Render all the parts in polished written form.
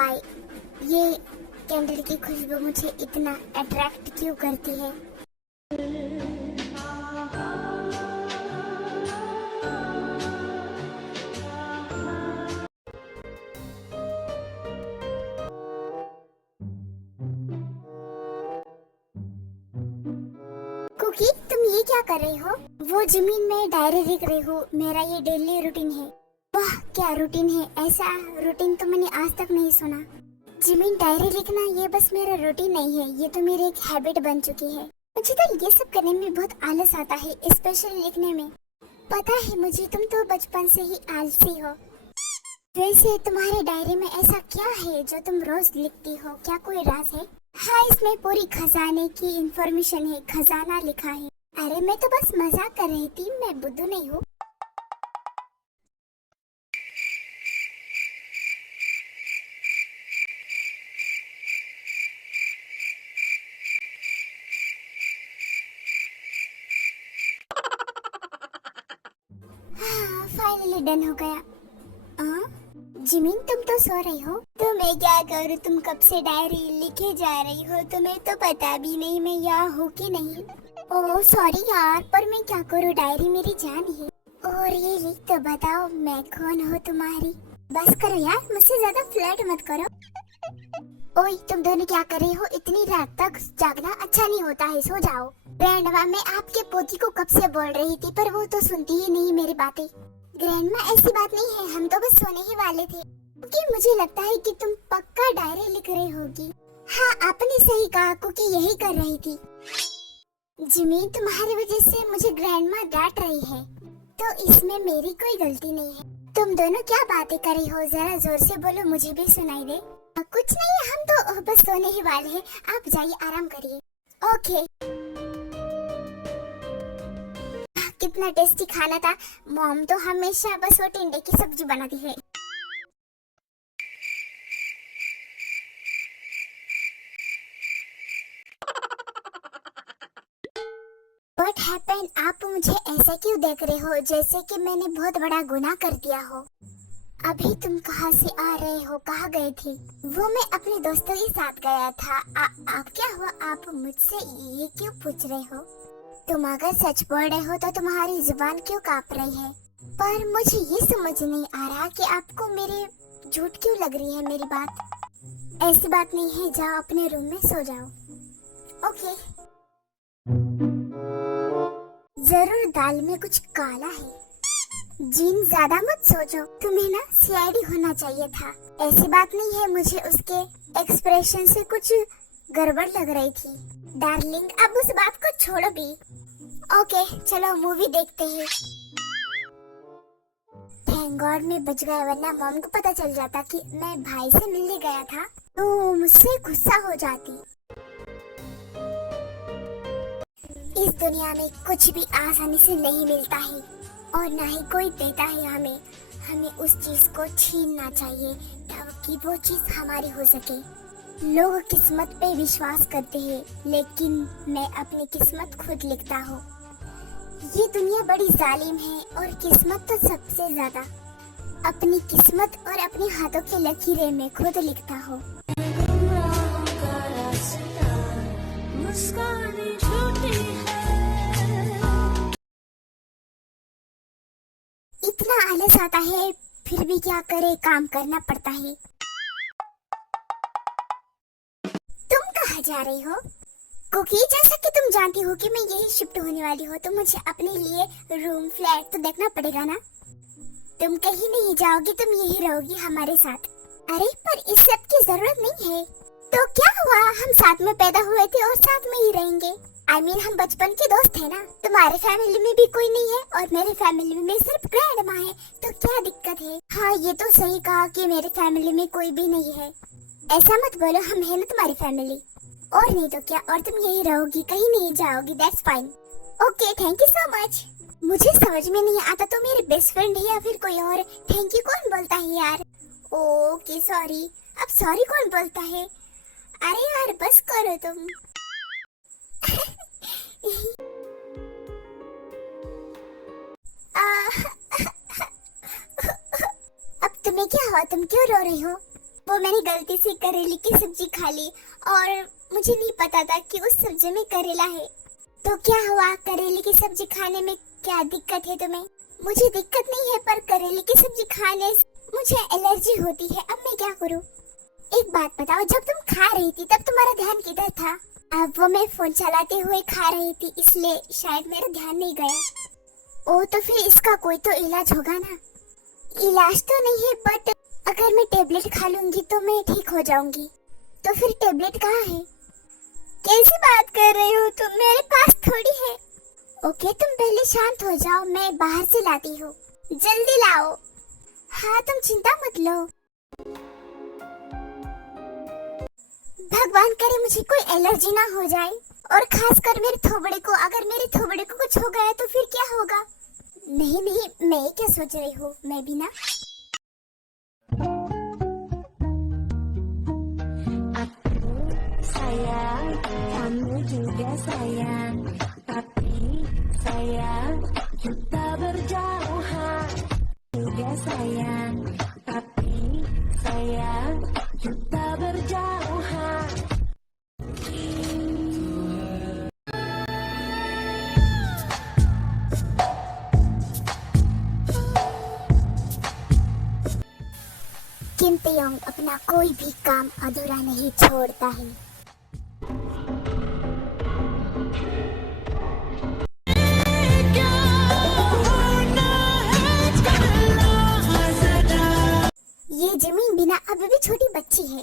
Y ये candle की खुशबू मुझे इतना अट्रैक्ट क्यों करती है। कुकी, तुम ये क्या कर रही हो? वो जमीन में डायरी लिख रही हूँ। मेरा ये डेली रूटीन है। वाह, क्या रूटीन है! ऐसा रूटीन तो मैंने आज तक नहीं सुना। जमीन डायरी लिखना ये बस मेरा रूटीन नहीं है, ये तो मेरी एक हैबिट बन चुकी है। मुझे तो ये सब करने में बहुत आलस आता है, स्पेशली लिखने में। पता है मुझे, तुम तो बचपन से ही आलसी हो। वैसे तुम्हारे डायरी में ऐसा क्या है जो तुम रोज लिखती हो? क्या कोई राज है? हाँ, इसमें पूरी खजाने की इंफॉर्मेशन है, खजाना लिखा है। अरे मैं तो बस मजाक कर रही थी, मैं बुद्धू नहीं हूँ। हाँ, फाइनली डन हो गया। जिमिन, तुम तो सो रही हो? तो मैं क्या करूँ, तुम कब से डायरी लिखे जा रही हो, तुम्हें तो पता भी नहीं मैं यहाँ हूँ कि नहीं। ओह सॉरी यार, पर मैं क्या करूँ, डायरी मेरी जान है। और ये लिख तो बताओ, मैं कौन हूँ तुम्हारी? बस करो यार, मुझसे ज्यादा फ्लर्ट मत करो। ओए, तुम दोनों क्या कर रहे हो? इतनी रात तक जागना अच्छा नहीं होता है, सो जाओ। ग्रैंडमा, मैं आपके पोती को कब से बोल रही थी, पर वो तो सुनती ही नहीं मेरी बातें। ग्रैंडमा, ऐसी बात नहीं है, हम तो बस सोने ही वाले थे। क्योंकि मुझे लगता है कि तुम पक्का डायरी लिख रही होगी। हाँ, आपने सही कहा, क्योंकि यही कर रही थी। जिमी, तुम्हारी वजह से मुझे ग्रैंडमा डांट रही है, तो इसमें मेरी कोई गलती नहीं है। तुम दोनों क्या बातें कर रही हो? जरा जोर से बोलो, मुझे भी सुनाई दे। कुछ नहीं, हम तो बस सोने ही वाले हैं। आप जाइए, आराम करिए। ओके। कितना टेस्टी खाना था। मॉम तो हमेशा बस वो टिंडे की सब्जी बनाती है। What happened? आप मुझे ऐसे क्यों देख रहे हो, जैसे कि मैंने बहुत बड़ा गुनाह कर दिया हो? अभी तुम कहाँ से आ रहे हो? कहाँ गए थे? वो मैं अपने दोस्तों के साथ गया था। आप क्या हुआ? आप मुझसे ये क्यों पूछ रहे हो? तुम अगर सच बोल रहे हो तो तुम्हारी जुबान क्यों कांप रही है? पर मुझे ये समझ नहीं आ रहा कि आपको मेरे झूठ क्यों लग रही है मेरी बात। ऐसी बात नहीं है, जाओ अपने रूम में सो जाओ। ओके। जरूर दाल में कुछ काला है। जीन, ज्यादा मत सोचो, तुम्हें ना सीआईडी होना चाहिए था। ऐसी बात नहीं है, मुझे उसके एक्सप्रेशन से कुछ गड़बड़ लग रही थी। डार्लिंग, अब उस बात को छोड़ो भी। ओके, चलो मूवी देखते हैं। थैंक गॉड मैं बच गया, वरना मॉम को पता चल जाता कि मैं भाई से मिलने गया था तो मुझसे गुस्सा हो जाती। इस दुनिया में कुछ भी आसानी से नहीं मिलता है और ना ही कोई देता है हमें उस चीज को छीनना चाहिए ताकि वो चीज हमारी हो सके। लोग किस्मत पे विश्वास करते हैं, लेकिन मैं अपनी किस्मत खुद लिखता हूँ। ये दुनिया बड़ी जालिम है और किस्मत तो सबसे ज्यादा। अपनी किस्मत और अपने हाथों की लकीरें मैं खुद लिखता हूँ। इतना आलस आता है, फिर भी क्या करे, काम करना पड़ता है। तुम कहाँ जा रही हो? कुकी, जैसा कि तुम जानती हो कि मैं यही शिफ्ट होने वाली हूँ, तो मुझे अपने लिए रूम फ्लैट तो देखना पड़ेगा ना। तुम कहीं नहीं जाओगी, तुम यही रहोगी हमारे साथ। अरे पर इस सब की जरूरत नहीं है। तो क्या हुआ, हम साथ में पैदा हुए थे और साथ में ही रहेंगे। I mean, हम बचपन के दोस्त थे ना। तुम्हारे फैमिली में भी कोई नहीं है और मेरे फैमिली में सिर्फ ग्रैंडमा है, तो क्या दिक्कत है? हाँ, ये तो सही कहा कि मेरे फैमिली में कोई भी नहीं है। ऐसा मत बोलो, हम है ना तुम्हारी फैमिली। और नहीं तो क्या, और तुम यही रहोगी, कहीं नहीं जाओगी। That's fine. Okay, thank you so much. मुझे समझ में नहीं आता तो मेरे बेस्ट फ्रेंड है या फिर कोई और। थैंक यू कौन बोलता है यार? Okay sorry. अब सॉरी कौन बोलता है? अरे यार बस करो तुम। अब तुम्हें क्या हुआ, तुम क्यों रो रही हो? वो मैंने गलती से करेले की सब्जी खा ली और मुझे नहीं पता था कि उस सब्जी में करेला है। तो क्या हुआ, करेले की सब्जी खाने में क्या दिक्कत है तुम्हें? मुझे दिक्कत नहीं है, पर करेले की सब्जी खाने से मुझे एलर्जी होती है। अब मैं क्या करूं? एक बात बताओ, जब तुम खा रही थी तब तुम्हारा ध्यान किधर था? अब वो मैं फोन चलाते हुए खा रही थी, इसलिए शायद मेरा ध्यान नहीं गया। ओ, तो फिर इसका कोई तो इलाज होगा ना? इलाज तो नहीं है, बट अगर मैं टेबलेट खा लूंगी तो मैं ठीक हो जाऊंगी। तो फिर टेबलेट कहाँ है? कैसी बात कर रही हो तुम? मेरे पास थोड़ी है। ओके, तुम पहले शांत हो जाओ, मैं बाहर से लाती हूँ। जल्दी लाओ। हाँ, तुम चिंता मत लो। भगवान करे मुझे कोई एलर्जी ना हो जाए, और खासकर मेरे थोबड़े को। अगर मेरे थोबड़े को कुछ हो गया तो फिर क्या होगा? नहीं नहीं, मैं क्या सोच रही हूँ, मैं भी ना। Sayang, kamu juga sayang, tapi sayang kita berjauhan. Juga sayang, tapi sayang kita berjauhan. किम तयोंग अपना कोई भी काम अधूरा नहीं छोड़ता है। ये जमीन बिना अभी भी छोटी बच्ची है।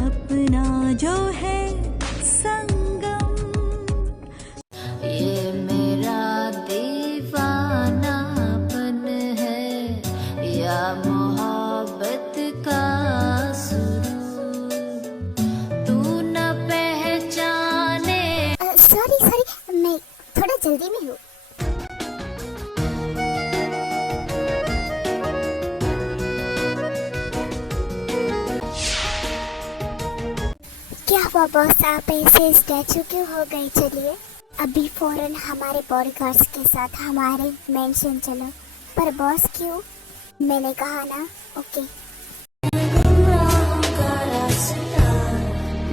अपना जो है संगम, ये मेरा दीवानापन है या मोहब्बत का सुरूर, तू न पहचाने। सॉरी, मैं थोड़ा जल्दी में हूँ। क्या हुआ बॉस, आप ऐसे स्टैचू क्यों हो गए? चलिए अभी फौरन हमारे बॉडीगार्ड्स के साथ हमारे मेंशन चलो। पर बॉस क्यों? मैंने कहा ना। ओके।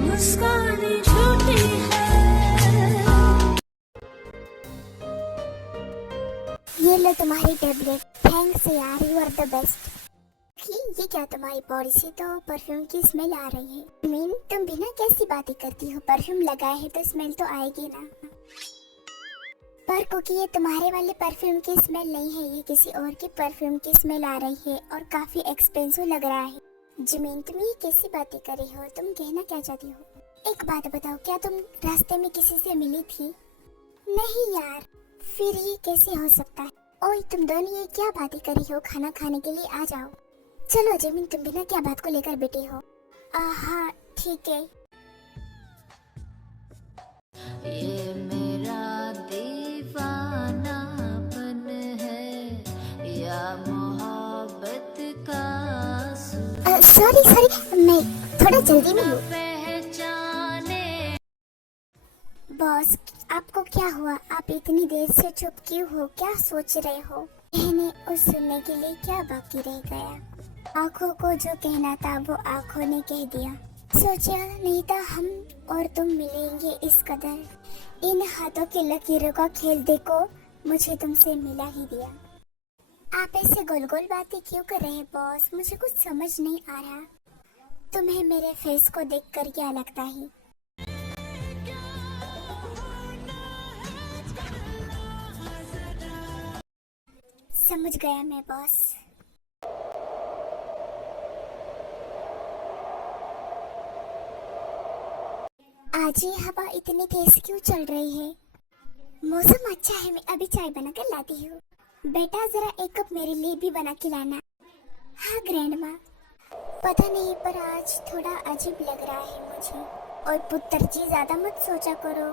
मुस्कान झूठी है। ये लो तुम्हारी टेबलेट। थैंक्स यार, यू आर द बेस्ट। ये क्या, तुम्हारी बॉडी से तो परफ्यूम की स्मेल आ रही है। मीन, तुम बिना कैसी बातें करती हो? परफ्यूम लगाए है तो स्मेल तो आएगी ना। पर क्योंकि ये तुम्हारे वाले परफ्यूम की स्मेल नहीं है, ये किसी और की परफ्यूम की स्मेल आ रही है और काफी एक्सपेंसिव लग रहा है। जिमीन, तुम ये कैसी बातें कर रही हो? तुम कहना क्या चाहती हो? एक बात बताओ, क्या तुम रास्ते में किसी से मिली थी? नहीं यार, फिर ये कैसे हो सकता है? ओए, तुम दोनों ये क्या बातें कर रही हो? खाना खाने के लिए आ जाओ। चलो जमीन, तुम बिना क्या बात को लेकर बैठी हो? हाँ ठीक है। ये मेरा दीवानापन है या मोहब्बत का सुरूर, सॉरी, मैं थोड़ा जल्दी में हूँ। पहचाने। बॉस, आपको क्या हुआ? आप इतनी देर से चुप क्यों हो? क्या सोच रहे हो? कहने और सुनने के लिए क्या बाकी रह गया? आंखों को जो कहना था वो आंखों ने कह दिया। सोचा नहीं था हम और तुम मिलेंगे इस कदर। इन हाथों की लकीरों का खेल देखो, मुझे तुमसे मिला ही दिया। आप ऐसे गोल गोल बातें क्यों कर रहे हैं बॉस? मुझे कुछ समझ नहीं आ रहा। तुम्हें मेरे फेस को देखकर क्या लगता है? समझ गया मैं बॉस। आज ये हवा इतनी तेज क्यों चल रही है? मौसम अच्छा है, मैं अभी चाय बनाकर लाती हूँ। बेटा जरा एक कप मेरे लिए भी बना के लाना। हाँ ग्रैंड माँ। पता नहीं, पर आज थोड़ा अजीब लग रहा है मुझे। और पुत्र जी, ज्यादा मत सोचा करो।